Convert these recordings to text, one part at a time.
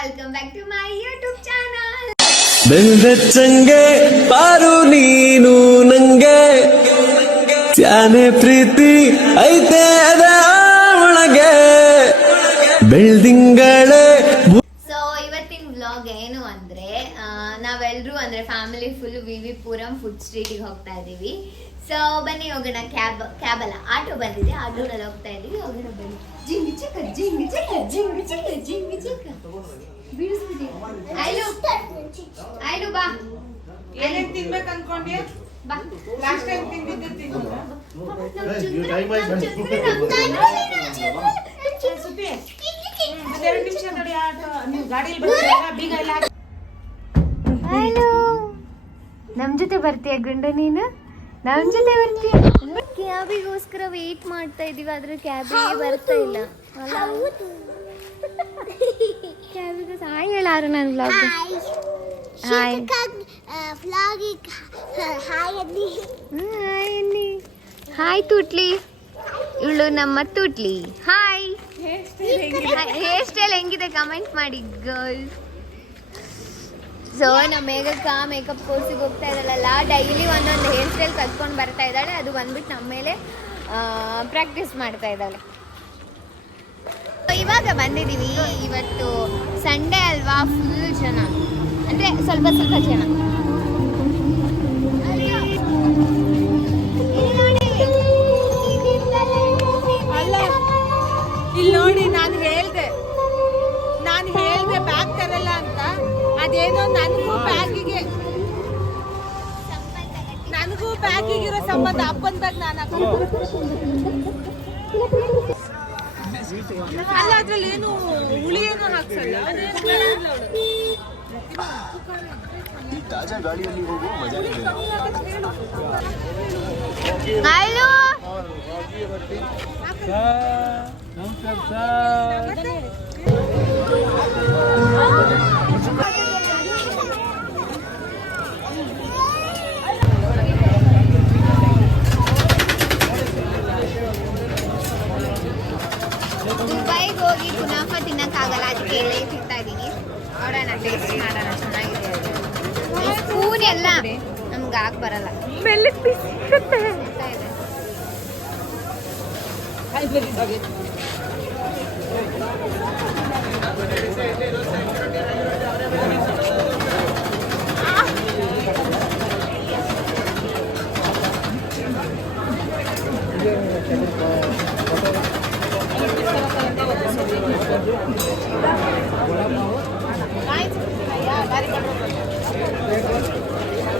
Welcome back to my YouTube channel. ಬೆಲ್ದಚ್ಚಂಗೆ ಪಾರು ನೀನು ನಂಗೆ ತ್ಯಾನೆ ಪ್ರೀತಿ ಐತೆ ಒಳಗೆ ಬೆಳ್ದಿಂಗಳೇ. ಸೊ ಇವತ್ತಿನ ವ್ಲಾಗ್ ಏನು ಅಂದ್ರೆ ನಾವೆಲ್ಲರೂ ಅಂದ್ರೆ ಫ್ಯಾಮಿಲಿ ಫುಲ್ ವಿವಿಪುರಂ ಫುಡ್ ಸ್ಟ್ರೀಟಿಗೆ ಹೋಗ್ತಾ ಇದೀವಿ. ಸೊ ಬನ್ನಿ ಹೋಗೋಣ. ಕ್ಯಾಬ್ ಅಲ್ಲ, ಆಟೋ ಬಂದಿದೆ, ಆಟೋನಲ್ಲಿ ಹೋಗ್ತಾ ಇದೀವಿ. ಹೋಗೋಣ ಬನ್ನಿ. ಜಿಂಗಿ ಚಿಕ್ಕ ಜಿಂಗಿ ಚಿಕ್ಕ ಜಿಂಗಿ ಚಿಕ್ಕ ಜಿಂಗಿ ಚಿಕ್ಕ ಬೀಳಿಸ್ಬಿಡಿ. ಆಯ್ಲು ಬಾ. ಏನೇನ್ ತಿನ್ಬೇಕು ಅನ್ಕೊಂಡೆ? ಬಾ. ಲಾಸ್ಟ್ ಟೈಮ್ ತಿಂದಿದ್ದು ತಿನ್ನು. ಒಂದೆರಡು ನಿಮಿಷ ನೋಡಿ, ನೀವು ಗಾಡಿಯಲ್ಲಿ ಬರ್ತೀರಾ? ಬೀಗ ಇಲ್ಲ. ಹಲೋ, ನಮ್ ಜೊತೆ ಬರ್ತೀಯ ಗುಂಡು? ನೀನು ನಮ್ ಜೊತೆ ಬರ್ತೀಯ? ಕ್ಯಾಬಿಗೋಸ್ಕರ ವೇಟ್ ಮಾಡ್ತಾ ಇದೀವಿ, ಆದ್ರೆ ಕ್ಯಾಬೇ ಬರ್ತಾ ಇಲ್ಲ. ಕ್ಯಾಬಿಗೋಸ್ಕರ ಹಾಯ್ ಹೇಳಾರು ನನ್ನ ವ್ಲಾಗ್. ಹಾಯ್ ಹಾಯ್ ತೂಟ್ಲಿ, ಇವಳು ನಮ್ಮ ತೂಟ್ಲಿ. ಹಾಯ್. ಹೇರ್ ಸ್ಟೈಲ್ ಹೆಂಗಿದೆ ಕಮೆಂಟ್ ಮಾಡಿ ಗರ್ಲ್ಸ್. ಸೊ ನಮ್ಮ ಮೇಕಪ್ ಕೋರ್ಸಿಗೆ ಹೋಗ್ತಾ ಇದ್ದಾಳಲ್ಲ, ಡೈಲಿ ಒಂದೊಂದು ಹೇರ್ ಸ್ಟೈಲ್ ಕಲ್ತ್ಕೊಂಡು ಬರ್ತಾ ಇದ್ದಾಳೆ. ಅದು ಬಂದ್ಬಿಟ್ಟು ನಮ್ಮ ಮೇಲೆ ಪ್ರಾಕ್ಟೀಸ್ ಮಾಡ್ತಾ ಇದ್ದಾಳೆ. ಇವಾಗ ಬಂದಿದ್ದೀವಿ. ಇವತ್ತು ಸಂಡೇ ಅಲ್ವಾ, ಫುಲ್ ಜನ, ಅಂದರೆ ಸ್ವಲ್ಪ ಜನ. ಇಲ್ಲಿ ನೋಡಿ, ನಾನು ಹೇಳ್ದೆ ಬ್ಯಾಗ್ ತರಲ್ಲ ಅಂತ. ಅದೇನೋ ನನಗೂ ಬ್ಯಾಗಿಗಿರೋ ಸಂಬಂಧ ಅಪ್ಪನ ಬ್ಯಾಗ್ ನಾನು ಅಲ್ಲ, ಅದ್ರಲ್ಲಿ ಏನು ಹುಳಿ ಏನು ಹಾಕ್ಸಲ್ಲ. ದುಬೈಗೆ ಹೋಗಿ ಕುನಾಫಾ ತಿನ್ನಕ್ಕಾಗಲ್ಲ, ಅದಕ್ಕೆ ಎಳೆ ತಿಂತಾ ಇದೀನಿ. ನೋಡೋಣ, ಟೇಸ್ಟ್ ಮಾಡೋಣ, ಚೆನ್ನಾಗಿದೆ. ಸ್ಪೂನ್ ಎಲ್ಲ ನಮ್ಗೆ ಹಾಕ್ ಬರಲ್ಲ.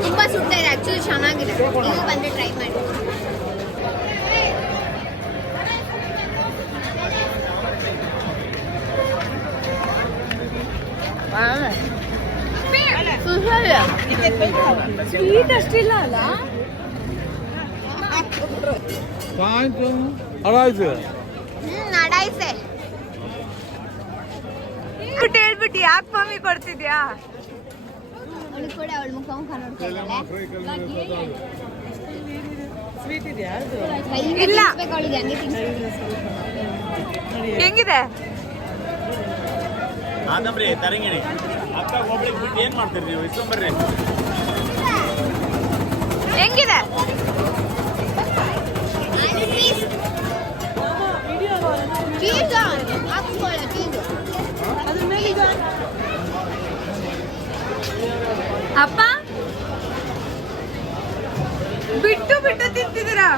ತುಂಬಾ ಸುಡ್ತಾ ಇದೆ, ಆಕ್ಚುಲಿ ಚೆನ್ನಾಗಿದೆ. ನೀವು ಬಂದ್ರೆ ಟ್ರೈ ಮಾಡಿ. ಸ್ವೀಟ್ ಅಷ್ಟಿಲ್ಲ ಅಲ್ಲ. ನಡಾಯ್ಸೆ ಹೇಳ್ಬಿಟ್ಟು ಯಾಕೆ ಮಮ್ಮಿ ಕೊಡ್ತಿದ್ಯಾ? ಅವಳಿಗೆ ಕೂಡ ಅವಳ ಮುಖ ನೋಡ್ತಾ ಇದ್ದಾಳೆ. ಸ್ವೀಟ್ ಇದೆಯಾ? ಇಲ್ಲ, ಅವಳಿಗೆ ಹಂಗೆ ಹೆಂಗಿದೆ? ಆದಮ್ರಿ ತರಂಗಿಣಿ ಅಕ್ಕ ಒಬ್ರಿಗೆ ಬಿಟ್ಟು ಏನ್ ಮಾಡ್ತೀರಿ ನೀವು? ಇಸ್ಕೊಂಬರ್ರಿ. ಹೆಂಗಿದೆ? ಅಪ್ಪ ಬಿಟ್ಟು ತಿಂತಿದ್ದೀರಾ?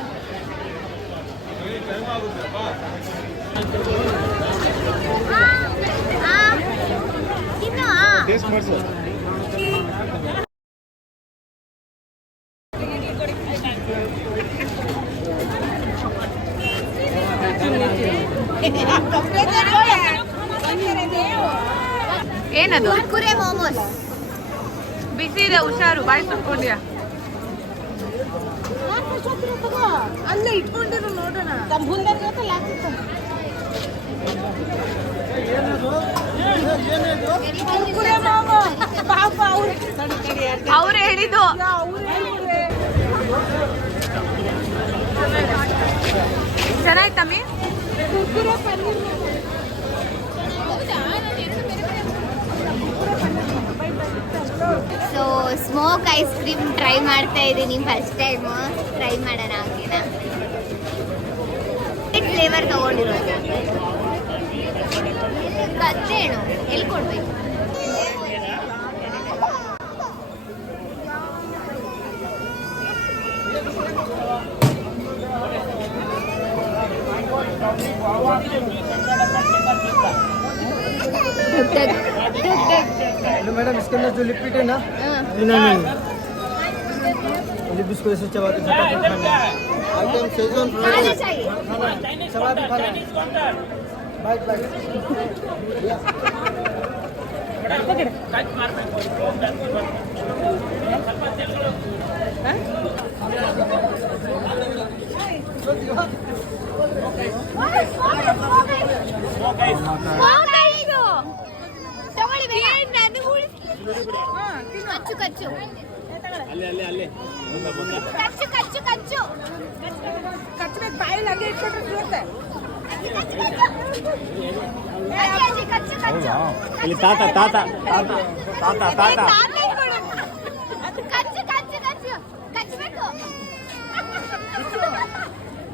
ಏನದು? ಕುರ್ಕುರೆ ಮೋಮೋಸ್ ಬಿಸಿ ಇದೆ, ಹುಷಾರು, ಬಾಯಿ ಸುಟ್ಕೊಂಡ್ಯಾ? ಅಲ್ಲ ಇಟ್ಕೊಂಡಿರು, ನೋಡೋಣ. ಅವ್ರು ಹೇಳಿದ್ದು. ಚೆನ್ನಾಯ್ತಮ್ಮಿ? ಸ್ಮೋಕ್ ಐಸ್ ಕ್ರೀಮ್ ಟ್ರೈ ಮಾಡ್ತಾ ಇದ್ದೀನಿ ಫಸ್ಟ್ ಟೈಮ್. ಟ್ರೈ ಮಾಡೋಣ ಓಕೆನಾ? ಫ್ಲೇವರ್ ತಗೊಂಡಿರೋದು ಕತ್ತೇನು ಎಲ್ಲಿ ಕೊಡ್ಬೇಕು? मैडम इसके अंदर जो लिक्विड है ना नहीं लिप इसको ऐसे चबाते चबाते खाना आइटम सेजन खाना चाहिए। चबाते खाना बाइट बाइट ಕಚ್ಚು ಕಚ್ಚು ಅಲ್ಲೇ ಅಲ್ಲೇ ಅಲ್ಲೇ ಮುಂದೆ ಮುಂದೆ ಕಚ್ಚು ಕಚ್ಚು ಕಚ್ಚು ಕಚ್ಚಬೇಕು ಬಾಯಲ್ಲಿ ಹಂಗೆ ಇಟ್ಕೊಂಡ್ರೆ ಸಿಗುತ್ತೆ. ಕಚ್ಚು ಕಚ್ಚು ಇಲ್ಲಿ ತಾತ ತಾತ ತಾತ ತಾತ ತಾತ ಕಚ್ಚು ಕಚ್ಚು ಕಚ್ಚು ಕಚ್ಚಬೇಕು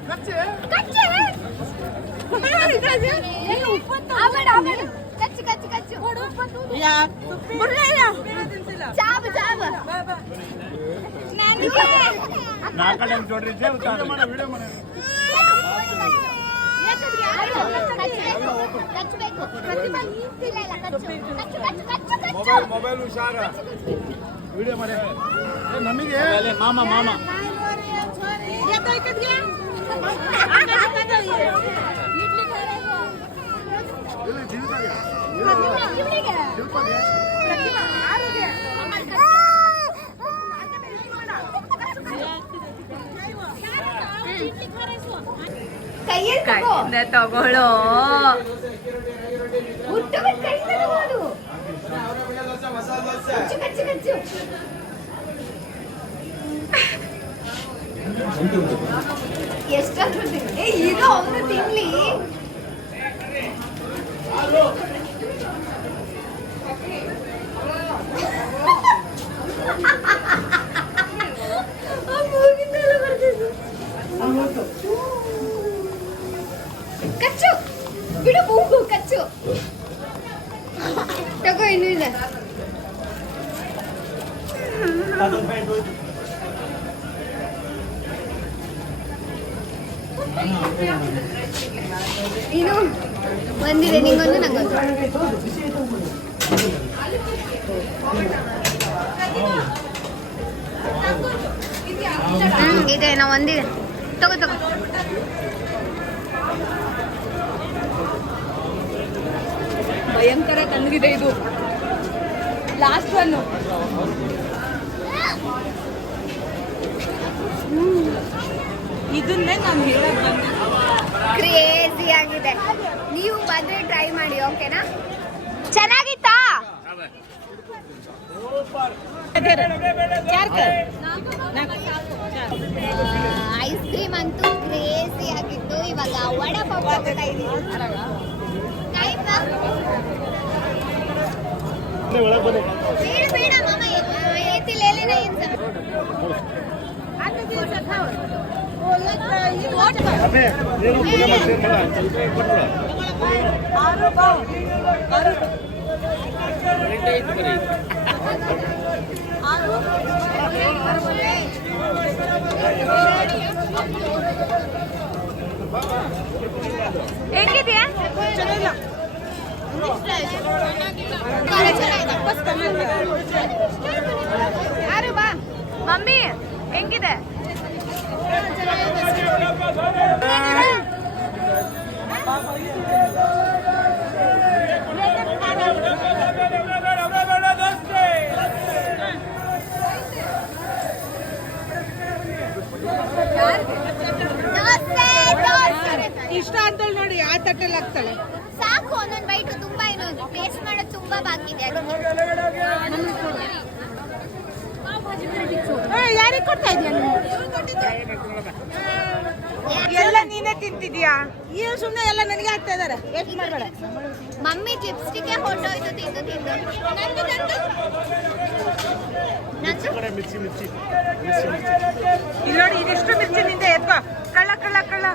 ಕಚ್ಚು ಕಚ್ಚು ಕಚ್ಚು ಕಚ್ಚು ಚಾಬು ಚಾಬು ನಾಲ್ಕಡೆ ನೋಡ್ರಿ ವಿಡಿಯೋ ಮಾಡ ಮೊಬೈಲ್ ಹುಷಾರ ವಿಡಿಯೋ ಮಾಡಿ ನಮಗೆ ಮಾಮ ಮಾಮ ಕೈಯಿಂದ ತಗೊಳ್ಳೋ. ಎಷ್ಟಾದ್ರೂ ಈಗ ಅವನು ತಿನ್ಲಿ. ಕಚ್ಚು ಬಿಡು ಮೂಗು ಕಚ್ಚು ತಗೋ ಇನ್ನು ಇದೆ. ಇದು ಬಂದಿದೆ ನಿಂಗೊಂದು ನಂಗೊಂದು. ಇದೆ ನಾವು ಒಂದಿದೆ ತಗೋ ತಗೋ. ಭಯಂಕರ ತಣ್ಣಗಿದೆ ಇದು ಲಾಸ್ಟ್ ಒನ್. ಇದನ್ನೇ ನಾನು ಹೇಳಕ್ ಬಂದೆ. ಕ್ರೇಜಿ ಆಗಿದೆ. ನೀವು ಬಂದ್ರೆ ಟ್ರೈ ಮಾಡಿ ಓಕೆನಾ? ಚೆನ್ನಾಗಿತ್ತಾ? ಐಸ್ ಕ್ರೀಮ್ ಅಂತೂ ಕ್ರೇಜಿ ಆಗಿತ್ತು. ಇವಾಗ ವಡಾ ಪಾವ್ ತಗೋತಾ ಇದೀನಿ. ಬೇಡ ಬೇಡ ಮಾಮ येते ले लेना इनसे. ಅದೇ ಏನು ಹೆಂಗಿದ್ಯಾ? ಯಾರು ಬಾ ಮಮ್ಮಿ ಹೆಂಗಿದೆ? ಇಷ್ಟ ಅಂತೇಳಿ ನೋಡಿ ಆ ತಟ್ಟೆಲ್ಲಿ ಹಾಕ್ತಾಳೆ. ಸಾಕು ಒಂದೊಂದು ಬೈಟ್. ತುಂಬಾ ಏನು ಟೇಸ್ಟ್ ಮಾಡೋದು ತುಂಬಾ ಬಾಕಿ ಇದೆ. ಯಾರಿಗೆ ಕೊಡ್ತಾ ಇದೀಯ? ಎಲ್ಲ ನೀನೇ ತಿಂತಿದ್ಯಾ? ಸುಮ್ಮನೆ ಎಲ್ಲ ನನಗೆ ಆಗ್ತಾ ಇದಾರೆ. ಎಷ್ಟು ಮಾಡಬೇಡ. ಮಮ್ಮಿ ಲಿಪ್ಸ್ಟಿಕ್ ಹೊರಟೋಯ್ತು ತಿಂದು ತಿಂದು. ನಂದು ಇಲ್ಲಿ ನೋಡಿ, ಇದಿಷ್ಟು ಮಿರ್ಚಿ ನಿಂದ ಎತ್ಕೋ. ಕಳ್ಳ ಕಳ್ಳ ಕಳ್ಳ.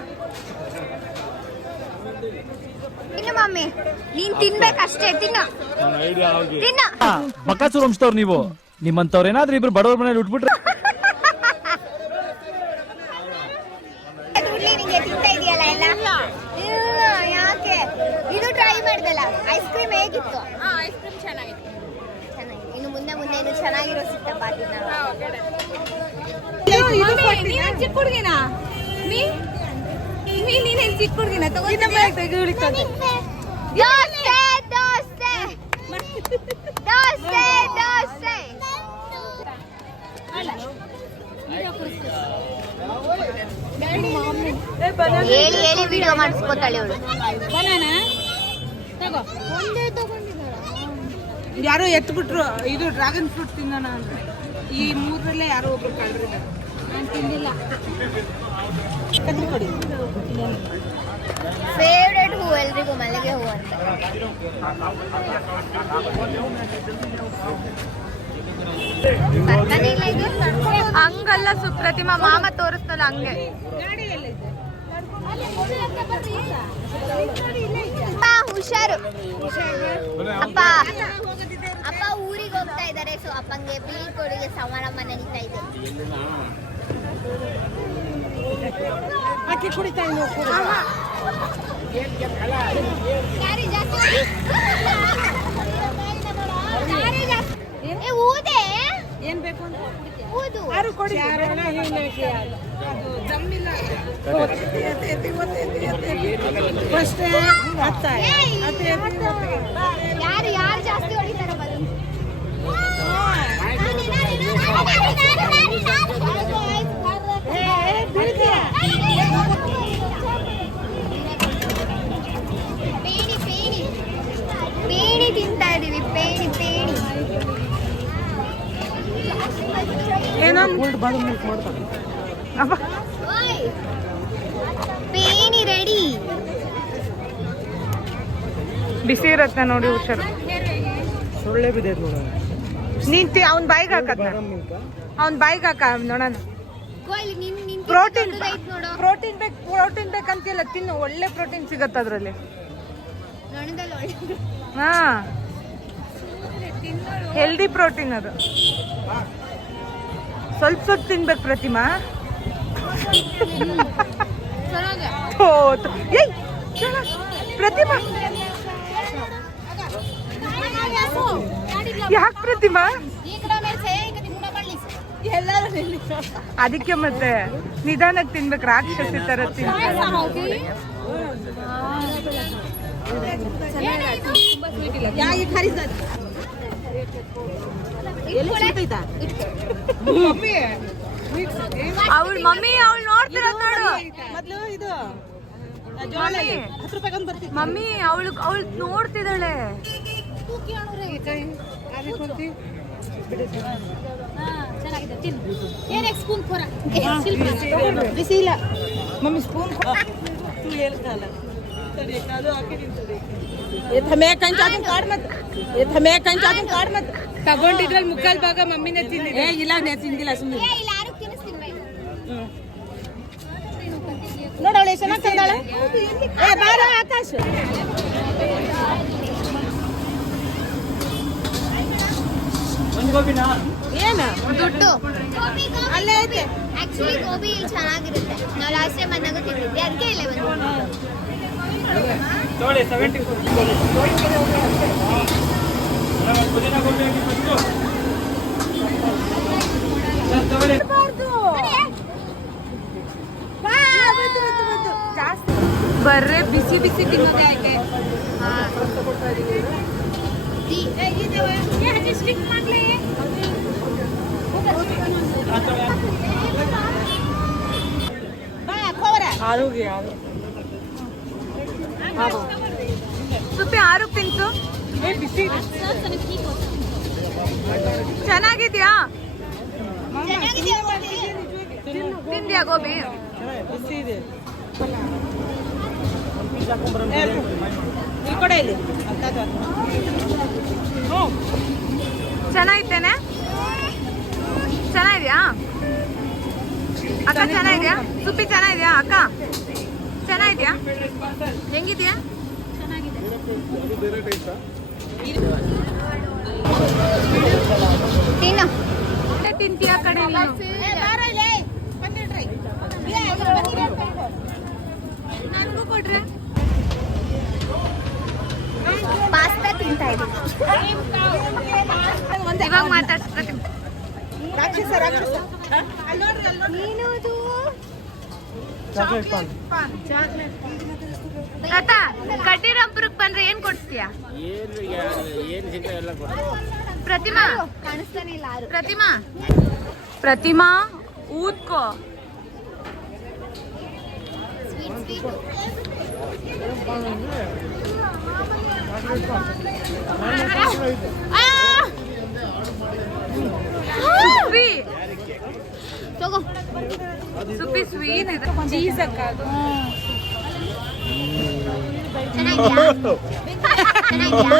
ಇನ್ನು ಮಮ್ಮಿ ನೀನ್ ತಿನ್ಬೇಕಷ್ಟೇ. ತಿನ್ನು ತಿನ್ನು. ಬಕಾಸೂರ್ ವಂಶದವ್ರು ನೀವು. ನಿಮ್ಮಂತವ್ರು ಏನಾದ್ರೂ ಇಬ್ರು ಬಡವ್ರ ಮನೇಲಿ ಉಟ್ಬಿಟ್ರೆ ನಿಂಗೆ ತಿಂತಾ ಇದೆಯಲ್ಲ ಎಲ್ಲ? ಇಲ್ಲ, ಯಾಕೆ? ಇದು ಟ್ರೈ ಮಾಡ್ದಲ್ಲ. ಐಸ್ ಕ್ರೀಮ್ ಹೇಗಿತ್ತು? ಐಸ್ ಕ್ರೀಮ್ ಚೆನ್ನಾಗಿತ್ತು. ಚೆನ್ನಾಗಿದೆ. ಇನ್ನು ಮುಂದೆ ಮುಂದೆ ಇನ್ನು ಚೆನ್ನಾಗಿರೋ ಸಿಕ್ತಪ್ಪ ತಿನ್ನ. ನೀನೇನ್ ಚಿಕ್ಕ ಹುಡುಗಿನ? ನೀನೇನ್ ಚಿಕ್ಕ ಹುಡುಗಿನ? ದೋಸೆ ದೋಸೆ ದೋಸೆ ದೋಸೆ. ಹೇಳಿ ಹೇಳಿ ವಿಡಿಯೋ ಮಾಡಿಸ್ಕೊತಾಳೆ ಅವಳು. ಒಂದೇ ತಗೊಂಡಿದ್ದಾಳ. ಯಾರೋ ಎತ್ಬಿಟ್ರು. ಇದು ಡ್ರ್ಯಾಗನ್ ಫ್ರೂಟ್ ತಿನ್ನೋಣ ಅಂದ್ರೆ ಈ ಮೂರರಲ್ಲೇ ಯಾರೋ ಒಬ್ರು ಕಳ್ರಿದ್ದಾರೆ. ನಾನು ತಿಂದಿಲ್ಲ. ಕೊಡಿ. ಫೇವ್ರೆಟ್ ಹೂ ಎಲ್ರಿಗೂ ಮಲ್ಲಿಗೆ ಹೂ ಅಂತ. ಬರ್ತಾನೆ ಇಲ್ಲ ಇದು. ಹಂಗಲ್ಲ ಸುಪ್ರತಿಮಾ, ಮಾಮ ತೋರಿಸ್ತಲ್ಲ ಹಂಗೆ. ಅಪ್ಪ ಹುಷಾರು. ಅಪ್ಪ ಅಪ್ಪ ಊರಿಗೆ ಹೋಗ್ತಾ ಇದ್ದಾರೆ. ಸೊ ಅಪ್ಪಂಗೆ ಬೀಳ್ಕೊಡುಗೆ ಸಮಾರಂಭ ನಡೀತಾ ಇದೆ. ಅಕ್ಕಿ ಕುಡಿತಾ ಯಾರಿ ಜಾಸ್ತಿ? ಯಾರಿ ಜಾಸ್ತಿ? ಏ ಊದೆ. ಏನ್ ಬೇಕು ಅಂತ ಊದು. ಯಾರು ಕೊಡಿ. ದಮ್ಮಿಲ್ಲ. ಫಸ್ಟ್ ಯಾರು ಯಾರು ಜಾಸ್ತಿ ಹೊಡಿತಾರೆ ಬದು? ಪೇಣಿ ಪೇಣಿ ಪೇಣಿ ತಿಂತಾ ಇದೀವಿ. ಪೇಣಿ ಪೇಣಿ ಏನೋ ಓಯ್ ಪೇಣಿ ರೆಡಿ. ಬಿಸಿ ಇರತ್ತೆ ನೋಡಿ, ಹುಷಾರು. ಸೊಳ್ಳೆ ಬಿದ್ದೈತೆ ನೋಡ. ನೀನ್ ಅವ್ನ ಬಾಯಿಗೆ ಹಾಕತ್ತ. ಅವ್ನ ಬಾಯಿಗೆ ಹಾಕ ನೋಡೋಣ. ಪ್ರೋಟೀನ್ ಪ್ರೋಟೀನ್ ಬೇಕಂತಿಲ್ಲ, ತಿನ್ನು. ಒಳ್ಳೆ ಪ್ರೋಟೀನ್ ಸಿಗತ್ತೆ ಅದ್ರಲ್ಲಿ. ಹಾ, ಹೆಲ್ದಿ ಪ್ರೋಟೀನ್ ಅದು. ಸ್ವಲ್ಪ ಸ್ವಲ್ಪ ತಿನ್ಬೇಕು ಪ್ರತಿಮಾ. ಪ್ರತಿಮಾ ಯಾಕೆ ಪ್ರತಿಮಾ? ಅದಕ್ಕೆ ಮತ್ತೆ ನಿಧಾನಕ್ಕೆ ತಿನ್ಬೇಕು. ರಾಕ್ಷಸಿ ತರ ಅವಳು ಮಮ್ಮಿ ಅವಳು ನೋಡ್ತಿರೋದು ನೋಡು. ಮೊದ್ಲು ಇದು ಮಮ್ಮಿ ಅವಳು ನೋಡ್ತಿದ್ದಾಳೆ. ಬಿಸಿ ಇಲ್ಲ ಮಮ್ಮಿ. ಸ್ಪೂನ್ ಹೇಳ್ತಲ್ಲ. ತಗೊಂಡಿದ್ರಲ್ಲಿ ಮುಕ್ಕಾಲ್ ಭಾಗ ಮಮ್ಮಿನೇ ತಿಂದಿದೆ. ಇಲ್ಲ ತಿಂದಿಲ್ಲ ಸುಮ್ಮನೆ. ನೋಡವಳೆ ಚೆನ್ನಾಗಿ ತಂದಾಳೆ. ಬಾರ ಆಕಾಶ್. ಏನು ದುಡ್ಡು ಅಲ್ಲೇ ಐತೆ. ಆಕ್ಚುಲಿ ಗೋಬಿ ಚೆನ್ನಾಗಿರುತ್ತೆ. ನಾವು ಲಾಸ್ಟ್ ಟೈಮ್ ಬಂದಾಗ ತಿಂದಿದ್ದೆ, ಅದಕ್ಕೆ ಇಲ್ಲೇ ಬಂದು. ಬರ್ರೆ ಬಿಸಿ ಬಿಸಿ ತಿನ್ನೋದೇ ಐತೆ. ಸುಪ್ಪಿ 6 ತಿನ್ಸು. ಚೆನ್ನಾಗಿದ್ಯಾ? ತಿಂದ್ಯಾ ಗೋಬಿ? ಬಿಸಿ ಇದೆ ಈ ಕಡೆ ಇಲ್ಲಿ ಚೆನ್ನಾಗಿತ್ತೇನೆ? ಚೆನ್ನಾಗಿದ್ಯಾ ಅಕ್ಕ? ಚೆನ್ನಾಗಿದ್ಯಾ ಸುಪ್ಪಿ? ಚೆನ್ನಾಗಿದ್ಯಾ ಅಕ್ಕ? ಚೆನ್ನಾಗಿದ್ಯಾ? ಹೆಂಗಿದ್ಯಾ? ತಿನ್ನು. ತಿಂತೀಯ ಕಡೆ ನನಗೂ ಕೊಡ್ರೆ? ಪಾಸ್ತಾ ತಿಂತಾ ಇದ್ದೀನಿ. ಇವಾಗ ಮಾತಾಡ್ಸ್ಬೇಕು. ರಾಕ್ಷಸ ರಾಕ್ಷಸ ಅಲ್ಲಿ ನೋಡ್ರಿ ಅಲ್ಲಿ ನೋಡ್ರಿ ಏನದು? Chocolate PAN. ತಾತ ಕಡ್ಡಿರಂಪುರಕ್ಕೆ ಬಂದ್ರೆ ಏನ್ ಕೊಡ್ತೀಯಾ? ಏನು ಸಿಗ್ತದೆ ಎಲ್ಲ ಕೊಡ್ತಾರೆ. ಪ್ರತಿಮಾ ಕಾಣಿಸ್ತಾನೆ ಇಲ್ಲ ಯಾರು. ಪ್ರತಿಮಾ ಪ್ರತಿಮಾ ಊದ್ಕೋ. Sweet sweet. ಸುಪ್ಪಿ ತಗೋ. ಸುಪ್ಪಿ ಸ್ವೀಟ್ ಇದೆ. ಚೀಸ್ ಅಕ್ಕ ಅದು. ಚೆನ್ನಾಗಿದ್ಯಾ? ಚೆನ್ನಾಗಿದ್ಯಾ?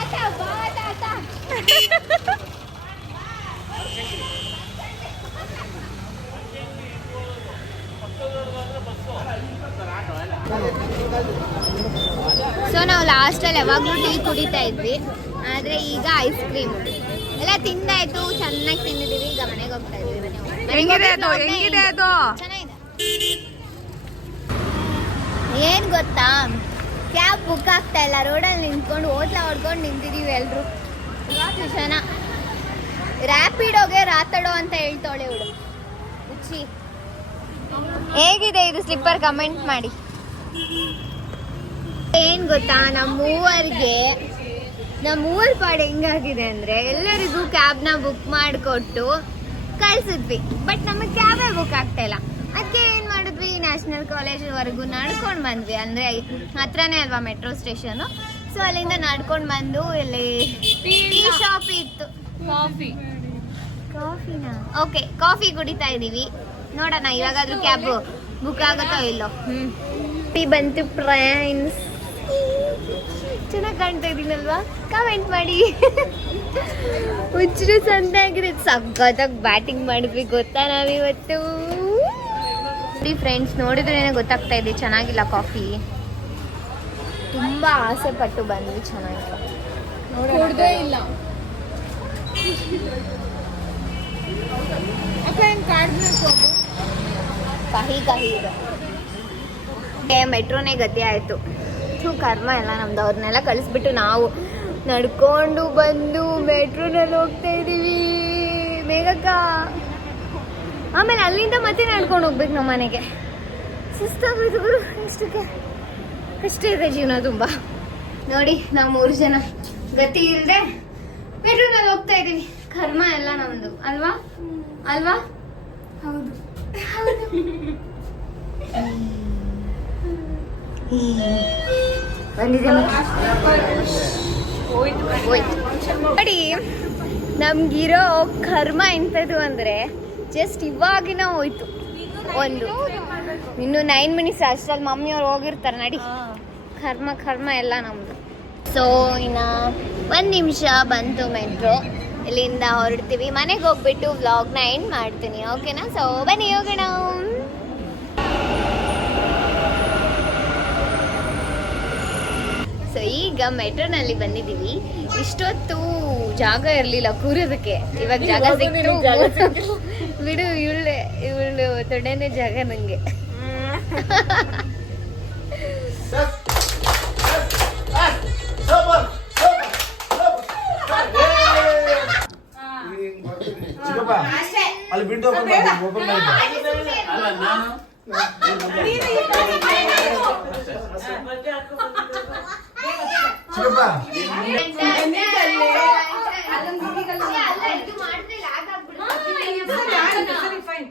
ಆತ ಬಾ ತಾತ. ಸೊ ನಾವು ಲಾಸ್ಟಲ್ಲಿ ಯಾವಾಗಲೂ ಟೀ ಕುಡಿತಾ ಇದ್ವಿ, ಆದರೆ ಈಗ ಐಸ್ ಕ್ರೀಮ್ ಎಲ್ಲ ತಿಂದಾಯ್ತು, ಚೆನ್ನಾಗಿ ತಿಂದಿದ್ದೀವಿ. ಈಗ ಮನೆಗೆ ಹೋಗ್ತಾ ಇದ್ವಿ. ಹೆಂಗಿದೆ ಅದು? ಹೆಂಗಿದೆ ಅದು? ಚೆನ್ನಾಗಿದೆ. ಏನು ಗೊತ್ತಾ, ಕ್ಯಾಬ್ ಬುಕ್ ಆಗ್ತಾ ಇಲ್ಲ. ರೋಡಲ್ಲಿ ನಿಂತ್ಕೊಂಡು ಹೋಟ್ಲ ಹೊಡ್ಕೊಂಡು ನಿಂತಿದ್ದೀವಿ ಎಲ್ಲರೂ. ಜನ ರ್ಯಾಪಿಡೋಗೆ ರಾತಡೋ ಅಂತ ಹೇಳ್ತಾಳೆ ಇವಳು. ಹುಚ್ಚಿ. ಹೇಗಿದೆ ಇದು ಸ್ಲಿಪ್ಪರ್? ಕಮೆಂಟ್ ಮಾಡಿ. ಏನ್ ಗೊತ್ತಾ, ನಮ್ಮೂರ ಪಾಡು ಹೆಂಗಾಗಿದೆ ಅಂದ್ರೆ, ಎಲ್ಲರಿಗೂ ಕ್ಯಾಬ್ನ ಬುಕ್ ಮಾಡಿಕೊಟ್ಟು ಕಳ್ಸಿದ್ವಿ. ಬಟ್ ನಮಗೆ ಕ್ಯಾಬೇ ಬುಕ್ ಆಗ್ತಾ ಇಲ್ಲ. ಅದಕ್ಕೆ ಏನ್ ಮಾಡಿದ್ವಿ, ನ್ಯಾಷನಲ್ ಕಾಲೇಜ್ವರೆಗೂ ನಡ್ಕೊಂಡು ಬಂದ್ವಿ. ಅಂದ್ರೆ ಹತ್ರನೇ ಅಲ್ವಾ ಮೆಟ್ರೋ ಸ್ಟೇಷನ್. ಸೊ ಅಲ್ಲಿಂದ ನಡ್ಕೊಂಡು ಬಂದು ಇಲ್ಲಿ ಟೀ ಶಾಪ್ ಇತ್ತು. ಕಾಫಿನಾ? ಓಕೆ, ಕಾಫಿ ಕುಡಿತಾ ಇದೀವಿ. ನೋಡೋಣ ಇವಾಗಾದ್ರೂ ಕ್ಯಾಬ್ ಬುಕ್ ಆಗುತ್ತೋ ಇಲ್ಲೋ. ಟೀ ಬಂತು ಫ್ರೆಂಡ್ಸ್. ಚೆನ್ನಾಗಿ ಕಾಣ್ತಾ ಇದೀನಲ್ವಾ? ಕಮೆಂಟ್ ಮಾಡಿ. ಹುಚ್ಚರು ಸಂದಾಗಿದೆ. ಸಖತ್ತಾಗಿ ಬ್ಯಾಟಿಂಗ್ ಮಾಡಿದ್ವಿ ಗೊತ್ತಾ ನಾವಿವತ್ತು. ಫ್ರೆಂಡ್ಸ್ ನೋಡಿದ್ರೆ ಗೊತ್ತಾಗ್ತಾ ಇದೆ ಚೆನ್ನಾಗಿಲ್ಲ ಕಾಫಿ. ತುಂಬಾ ಆಸೆ ಪಟ್ಟು ಬಂದ್ವಿ, ಚೆನ್ನಾಗಿಲ್ಲ. ಕುಡ್ದೇ ಇಲ್ಲ. ಕಹಿ ಇದೆ. ಮೆಟ್ರೋನೇ ಗತಿ ಆಯ್ತು. ಕರ್ಮ ಎಲ್ಲ ನಮ್ದು. ಅವ್ರನ್ನೆಲ್ಲ ಕಳಿಸ್ಬಿಟ್ಟು ನಾವು ನಡ್ಕೊಂಡು ಬಂದು ಮೆಟ್ರೋನಲ್ಲಿ ಹೋಗ್ತಾ ಇದೀವಿ. ಮೇಘಕ್ಕ ಆಮೇಲೆ ಅಲ್ಲಿಂದ ಮತ್ತೆ ನಡ್ಕೊಂಡು ಹೋಗ್ಬೇಕು ನಮ್ಮ ಮನೆಗೆ. ಸುಸ್ತಾಗೋದು ಗುರು. ಇಷ್ಟಕ್ಕೆ ಕಷ್ಟ ಇದೆ ಜೀವನ ತುಂಬ. ನೋಡಿ ನಾವು 3 ಜನ ಗತಿ ಇಲ್ಲದೆ ಮೆಟ್ರೋನಲ್ಲಿ ಹೋಗ್ತಾ ಇದೀವಿ. ಕರ್ಮ ಎಲ್ಲ ನಮ್ದು ಅಲ್ವಾ? ಅಲ್ವಾ? ಹೌದು. ನೋಡಿ ನಮ್ಗಿರೋ ಕರ್ಮ ಎಂಥದ್ದು ಅಂದ್ರೆ, ಜಸ್ಟ್ ಇವಾಗಿನ ಹೋಯ್ತು. ಇನ್ನು 9 ಮಿನಿಟ್ಸ್ ಅಷ್ಟರಲ್ಲಿ ಮಮ್ಮಿಯವ್ರು ಹೋಗಿರ್ತಾರೆ. ನಡಿ, ಕರ್ಮ ಎಲ್ಲ ನಮ್ದು. ಸೊ ಇನ್ನ 1 ನಿಮಿಷ ಬಂತು ಮೆಟ್ರೋ. ಇಲ್ಲಿಂದ ಹೊರಡ್ತೀವಿ. ಮನೆಗೆ ಹೋಗ್ಬಿಟ್ಟು ವ್ಲಾಗ್ನ ಎಂಡ್ ಮಾಡ್ತೀನಿ. ಓಕೆನಾ? ಸೊ ಬನ್ನಿ ಹೋಗೋಣ. ಸೊ ಈಗ ಮೆಟ್ರೋನಲ್ಲಿ ಬಂದಿದ್ದೀವಿ. ಇಷ್ಟೊತ್ತು ಜಾಗ ಇರಲಿಲ್ಲ ಕೂರೋದಕ್ಕೆ. ಇವಾಗ ಜಾಗ ಸಿಕ್ತು. ಬಿಡು, ಇವಳು ತೊಡೆನೇ ಜಾಗ ನಂಗೆ. ಅಲ್ಲಿ ಬಿಟ್ಟು ಓಪನ್ ಅಲ್ಲ ನಾನು ಚಿಕ್ಕಪ್ಪ ಇದು